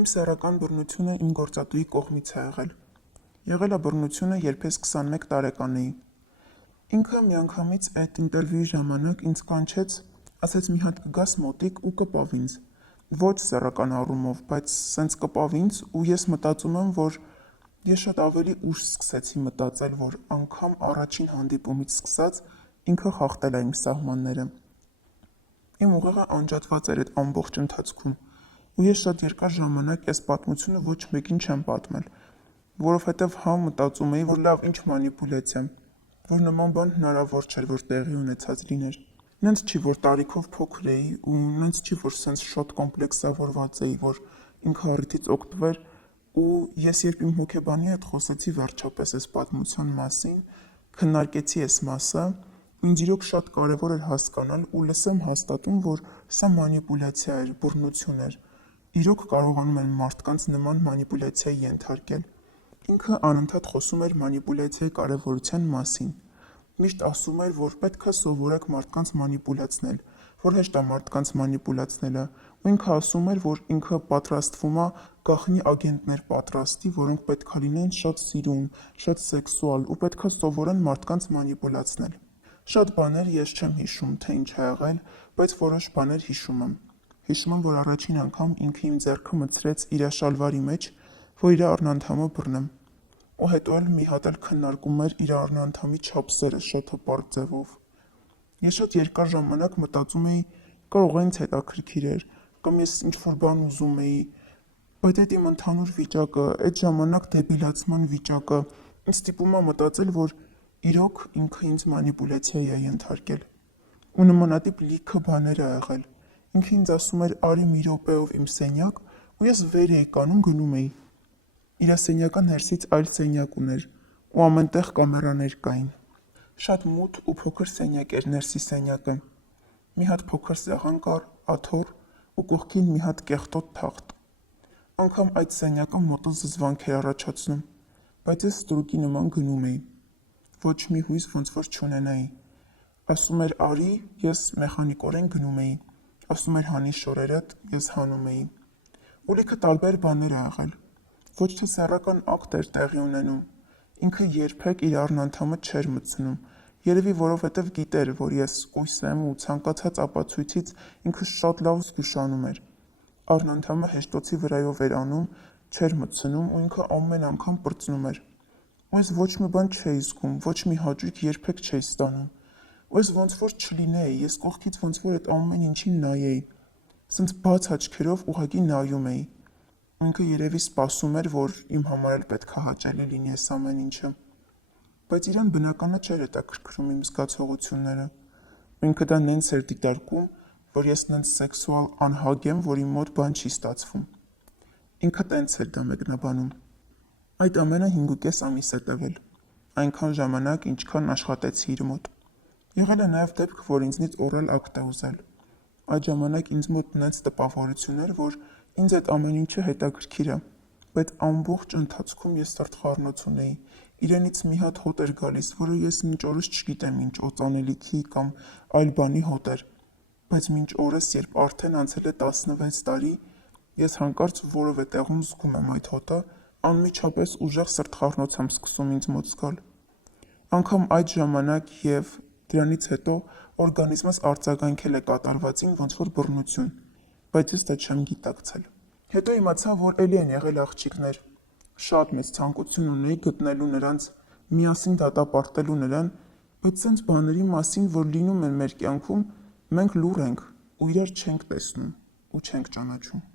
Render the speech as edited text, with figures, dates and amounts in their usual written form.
Իմ սեռական բռնությունը իմ գործատուի կողմից է եղել։ Եղել է բռնությունը, երբ ես 21 տարեկան էի։ Ինքը միանգամից այդ ինտերվյուի ժամանակ ինձ կանչեց, ասեց մի հատ կգաս մոտիկ ու կպավ ինձ։ Ոչ սեռական առումով, բայց սենց կպավ ինձ ու ես մտածում եմ, որ ես շատ ավելի ուշ սկսեցի մտածել, որ անգամ առաջին հանդիպումից սկսած ինքը խախտել է իմ սահմանները։ Իմ ուղեղը անջատված էր այդ ամբողջ ընթացքում, ու ես շատ երկար ժամանակ այս պատմությունը ոչ մեկին չեմ պատմել, որովհետև հա մտածում էի, որ լավ ինչ մանիպուլյացիա, որ նման բան հնարավոր չէր, որ տեղի ունեցած լիներ։ Նենց չի, որ տարիքով փոքր էի ու նենց չի, որ սենց շատ կոմպլեքսավորված էի, որ ինքը առիթից օգտվեր ու ես երբ իմ հոգեբանի հետ խոսեցի վերջապես այս պատմության մասին, քննարկեցի այս մասը, ինձ իրոք շատ կարևոր էր հասկանալ ու լսեմ հաստատում, որ սա մանիպուլյացիա էր, բռնություն էր։ Իրոք կարողանում են մարդկանց նման մանիպուլյացիայի ենթարկել։ Ինքը անընդհատ խոսում էր մանիպուլյացիայի կարևորության մասին։ Միշտ ասում էր, որ պետք է սովորեք մարդկանց մանիպուլացնել, որ հեշտ է մարդկանց մանիպուլացնելը, ու ինքը ասում էր, որ ինքը պատրաստվում է գաղտնի ագենտներ պատրաստի, որոնք պետք է լինեն շատ սիրուն, շատ սեքսուալ ու պետք է սովորեն մարդկանց մանիպուլացնել։ Շատ բաներ ես չեմ հիշում, թե ինչ ա եղել, բայց որոշ բաներ հիշում եմ։ Հիշում եմ, որ առաջին անգամ ինքը իմ ձեռքը մտցրեց իր շալվարի մեջ, որ իր առնանդամը բռնեմ։ Ու հետո էլ մի հատ էլ քննարկում էր իր առնանդամի չափսերը շատ հպարտ ձևով։ Ես շատ երկար ժամանակ մտածում էի, կարող է ինձ հետաքրքիր էր, կամ ես ինչ-որ բան ուզում էի, բայց այդ իմ ընդհանուր վիճակը, այդ ժամանակ դեբիլացման վիճակը ինձ ստիպում է մտածել, որ իրոք ինքը ինձ մանիպուլյացիայի է ենթարկել։ Ու նմանատիպ լիքը բաներ ա եղել։ Ինքը ինձ ասում էր արի մի րոպեով իմ սենյակ, ու ես վեր էի կանում գնում էի։ Իր սենյակը ներսից այլ սենյակ ուներ, ու ամենտեղ կամերաներ կային։ Շատ մութ ու փոքր սենյակ էր ներսի սենյակը։ Մի հատ փոքր սեղան կար, աթոռ ու կողքին մի հատ կեղտոտ թախտ։ Անգամ այդ սենյակը մոտը զզվանք էր առաջացնում, բայց ես ստրուկի նման գնում էի։ Ոչ մի հույս ոնց որ չունենայի։ Ասում էր արի, ես մեխանիկորեն գնում էի։ Ասում էր հանի շորերդ, ես հանում էի։ Ու լիքը տարբեր բաներ ա եղել։ Ոչ թե սեռական ակտ էր տեղի ունենում։ Ինքը երբեք իր առնանդամը չէր մտցնում, երևի որովհետև գիտեր, որ ես կույս եմ ու ցանկացած ապացույցից ինքը շատ լավ զգուշանում էր։ Առնանդամը հեշտոցի վրայով էր անում, չէր մտցնում ու ինքը ամեն անգամ պրծնում էր։ Ու ես ոչ մի բան չէի զգում, ոչ մի հաճույք երբեք չէի ստանում։ Ու ես ոնց որ չլինեի, ես կողքից ոնց որ այդ ամեն ինչին նայեի։ Սենց բաց աչքերով ուղղակի նայում էի։ Ինքը երևի սպասում էր, որ իմ համար էլ պետք է հաճելի լինի այս ամեն ինչը։ Բայց իրան բնականը չէր հետաքրքրում իմ զգացողությունները։ Ինքը դա նենց էր դիտարկում, որ ես նենց սեքսուալ անհագ եմ, որ իմ մոտ բան չի ստացվում։ Ինքը տենց էր դա մեկնաբանում։ Այդ ամենը 5.5 ամիս է տևել։ Այնքան ժամանակ, ինչքան աշխատեցի իր մոտ։ Եղել է նաև դեպք, որ ինձնից օրալ ակտ է ուզել։ Այդ ժամանակ ինձ մոտ նենց տպավորություն էր, որ ինձ այդ ամեն ինչը հետաքրքիր է, բայց ամբողջ ընթացքում ես սրտխառնոց ունեի։ Իրենից մի հատ հոտ էր գալիս, որը ես մինչ օրս չգիտեմ ինչ օծանելիքի կամ այլ բանի հոտ էր։ Բայց մինչ օրս, երբ արդեն անցել է 16 տարի, ես հանկարծ որևէ տեղում զգում եմ այդ հոտը, անմիջապես ուժեղ սրտխառնոց եմ սկսում ինձ մոտ զգալ։ Անգամ այդ ժամանակ եւ դրանից հետո օրգանիզմս արձագանքել է կատարվածին ոնց որ բռնություն, բայց ես դա չեմ գիտակցել։ Հետո իմացա, որ էլի են եղել աղջիկներ։ Շատ մեծ ցանկություն ունեի գտնելու նրանց, միասին դատապարտելու նրան, բայց սենց բաների մասին, որ լինում են մեր կյանքում, մենք լուռ ենք ու իրար չենք տեսնում ու չենք ճանաչում։